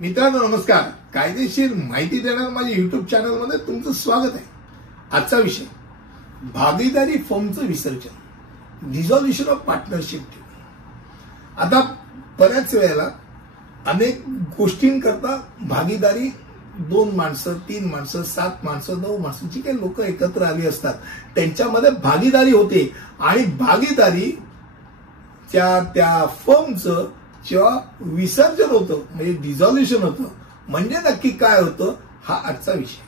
मित्रांनो नमस्कार. कायदेशीर माहिती देणाऱ्या माझ्या युट्यूब चॅनल मध्ये तुमचं स्वागत आहे. आजचा विषय भागीदारी फर्मचं विसर्जन, डिझॉल्युशन ऑफ पार्टनरशिप. आता बऱ्याच वेळेला अनेक गोष्टींकरता भागीदारी 2 माणसं, 3 माणसं, 7 माणसं, 9 माणसं जी काही लोक एकत्र आली असतात त्यांच्यामध्ये भागीदारी होते आणि भागीदारी त्या फर्मचं जेव्हा विसर्जन होतं म्हणजे डिझॉल्युशन होतं म्हणजे नक्की काय होतं हा आजचा विषय.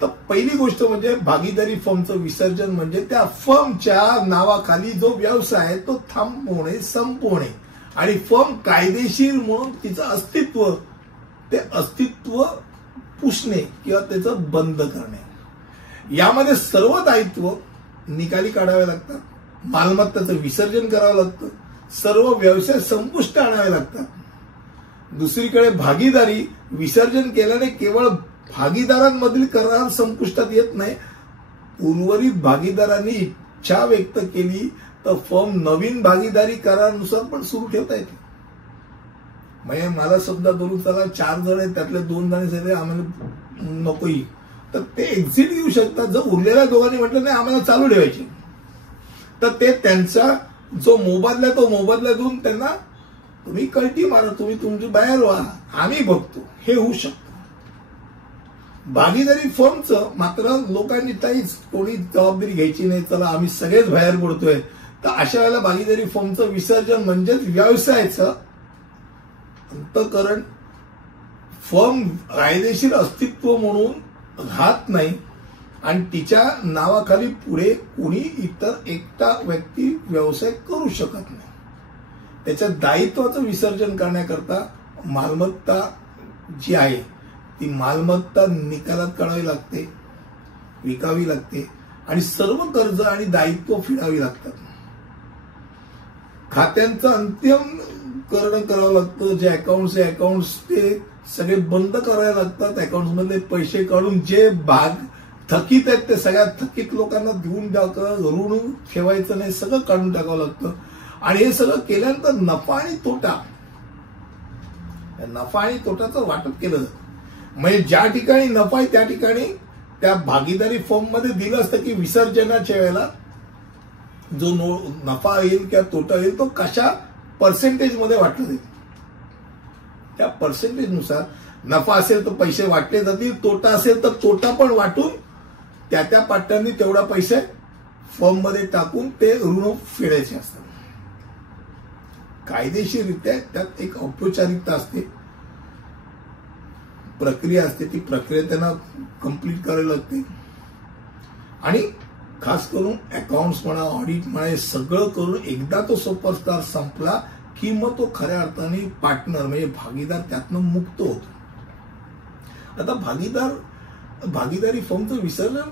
तर पहिली गोष्ट म्हणजे भागीदारी फर्मचं विसर्जन म्हणजे त्या फर्मच्या नावाखाली जो व्यवसाय आहे तो थांबवणे, संपवणे आणि फर्म कायदेशीर म्हणून तिचं अस्तित्व पुसणे किंवा त्याचं बंद करणे. यामध्ये सर्व दायित्व निकाली काढावे लागतात, मालमत्तेचं विसर्जन करावं लागतं, सर्व व्यवसाय संपुष्ट आणावे लागतात. दुसरीकडे भागीदारी विसर्जन केल्याने केवळ भागीदारांमधील करार संपुष्टात येत नाही, उर्वरित भागीदारांनी इच्छा व्यक्त केली तर फर्म नवीन भागीदारी करारानुसार पण सुरू ठेवता येते. म्हणजे मला समजा धरून चला 4 जण आहेत, त्यातले 2 जण सांगितले आम्हाला नकोही तर ते एक्झिट घेऊ शकतात. जर उरलेल्या दोघांनी म्हटलं नाही आम्हाला चालू ठेवायचे तर ते त्यांचा जो मोबदला तो मोबदला देऊन त्यांना तुम्ही कल्टी मारा, तुम्ही तुमची बाहेर व्हा, आम्ही बघतो, हे होऊ शकतं. भागीदारी फर्मचं मात्र लोकांनी काहीच कोणी जबाबदारी घ्यायची नाही, चला आम्ही सगळेच बाहेर पडतोय. तर अशा वेळेला भागीदारी फर्मचं विसर्जन म्हणजेच व्यवसायाचं अंतःकरण. फर्म कायदेशीर अस्तित्व म्हणून राहत नाही आणि तिच्या नावाखाली पुढे कोणी इतर एकटा व्यक्ती व्यवसाय करू शकत नाही. त्याच्या दायित्वाचं विसर्जन करण्याकरता मालमत्ता जी आहे ती मालमत्ता निकालात काढावी लागते, विकावी लागते आणि सर्व कर्ज आणि दायित्व फेडावी लागतात. खात्यांचं अंतिमकरण करावं लागतं. जे अकाउंट्स ते सगळे बंद करावे लागतात. अकाउंट्स मधले पैसे काढून जे भाग थकीत आहेत ते सगळ्या थकीत लोकांना देऊन टाकावं, ऋण ठेवायचं नाही, सगळं काढून टाकावं लागतं. आणि हे सगळं केल्यानंतर नफा आणि तोटाचं वाटप केलं जातं. म्हणजे ज्या ठिकाणी नफा आहे त्या ठिकाणी त्या भागीदारी फर्म मध्ये दिलं असतं की विसर्जनाच्या वेळेला जो नफा येईल किंवा तोटा येईल तो कशा पर्सेंटेज मध्ये वाटलं जाईल. त्या पर्सेंटेजनुसार नफा असेल तर पैसे वाटले जातील, तोटा असेल तर तोटा पण वाटून त्या पार्टनरनी तेवढा पैसे फर्म मध्ये टाकून ते ऋण फेडायचे असतात. कायदेशीररित्या त्यात एक औपचारिकता असते, प्रक्रिया असते. ती प्रक्रिया त्यांना कंप्लीट करावी लागते आणि खास करून अकाउंट्स म्हणा, ऑडिट म्हणा, हे सगळं करून एकदा तो सुपरस्टार संपला की मग तो खऱ्या अर्थाने पार्टनर म्हणजे भागीदार त्यातनं मुक्त होतो. आता भागीदारी फर्मचं विसर्जन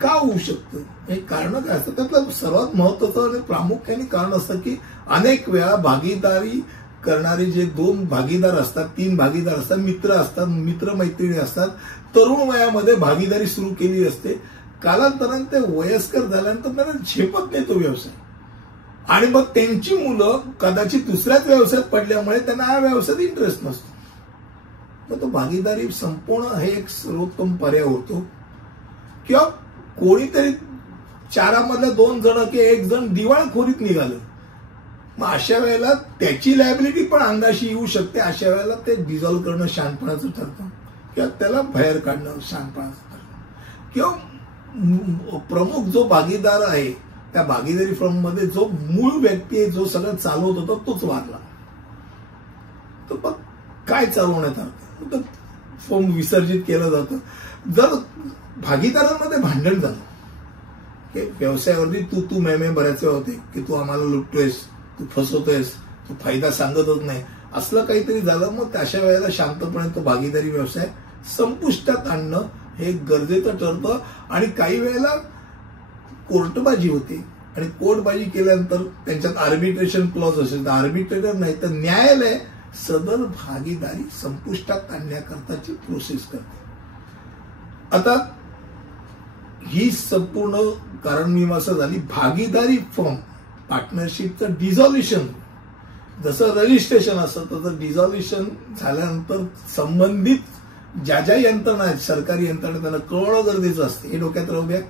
का होऊ शकतं हे कारण काय असतं. त्यातलं सर्वात महत्वाचं आणि प्रामुख्याने कारण असतं की अनेक वेळा भागीदारी करणारे जे 2 भागीदार असतात, 3 भागीदार असतात, मित्र असतात, मित्रमैत्रिणी असतात, तरुण वयामध्ये भागीदारी सुरू केली असते. कालांतराने ते वयस्कर झाल्यानंतर त्यांना झेपत नाही तो व्यवसाय आणि मग त्यांची मुलं कदाचित दुसऱ्याच व्यवसायात पडल्यामुळे त्यांना हा व्यवसायात इंटरेस्ट नसतो. मग तो भागीदारी संपवणं हे एक सर्वोत्तम पर्याय होतो. किंवा कोणीतरी 4मधल्या 2 जण किंवा 1 जण दिवाळखोरीत निघालं, मग अशा वेळेला त्याची लायबिलिटी पण अंगाशी येऊ शकते. अशा वेळेला ते डिझॉल्व्ह करणं शहाणपणाचं ठरतं किंवा त्याला बाहेर काढणं शहाणपणाचं ठरतं. किंवा प्रमुख जो भागीदार आहे त्या भागीदारी फर्म मध्ये जो मूळ व्यक्ती आहे, जो सगळं चालवत होता तोच वारला, तर मग काय चालवण्यात आलं तर फर्म विसर्जित केलं जातं. जर भागीदारांमध्ये भांडण झालं की व्यवसायावरती तू मैं बऱ्याच वेळा होते की तू आम्हाला लुटतोयस, तू फसवतोयस, तू फायदा सांगतच नाही, असलं काहीतरी झालं, मग अशा वेळेला शांतपणे तो भागीदारी व्यवसाय संपुष्टात आणणं हे गरजेचं ठरतं. आणि काही वेळेला कोर्टबाजी होते आणि कोर्टबाजी केल्यानंतर त्यांच्यात आर्बिट्रेशन क्लॉज असेल तर आर्बिट्रेटर नाही तर न्यायालय सदर भागीदारी संपुष्टात आणण्याकरताची प्रोसेस करते. आता ही संपूर्ण कारणमीमांसा झाली भागीदारी फर्म पार्टनरशिपचं डिझॉल्युशन जसं रजिस्ट्रेशन असतं तसं डिझॉल्युशन झाल्यानंतर संबंधित ज्या ज्या यंत्रणा आहेत, सरकारी यंत्रणा, त्यांना कळवणं गरजेचं असतं. हे डोक्यात राहू द्या.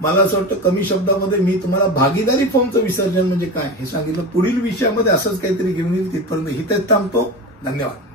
मला असं वाटतं कमी शब्दामध्ये मी तुम्हाला भागीदारी फॉर्मचं विसर्जन म्हणजे काय हे सांगितलं. पुढील विषयामध्ये असंच काहीतरी घेऊन येईल. तिथपर्यंत इथेच थांबतो. धन्यवाद.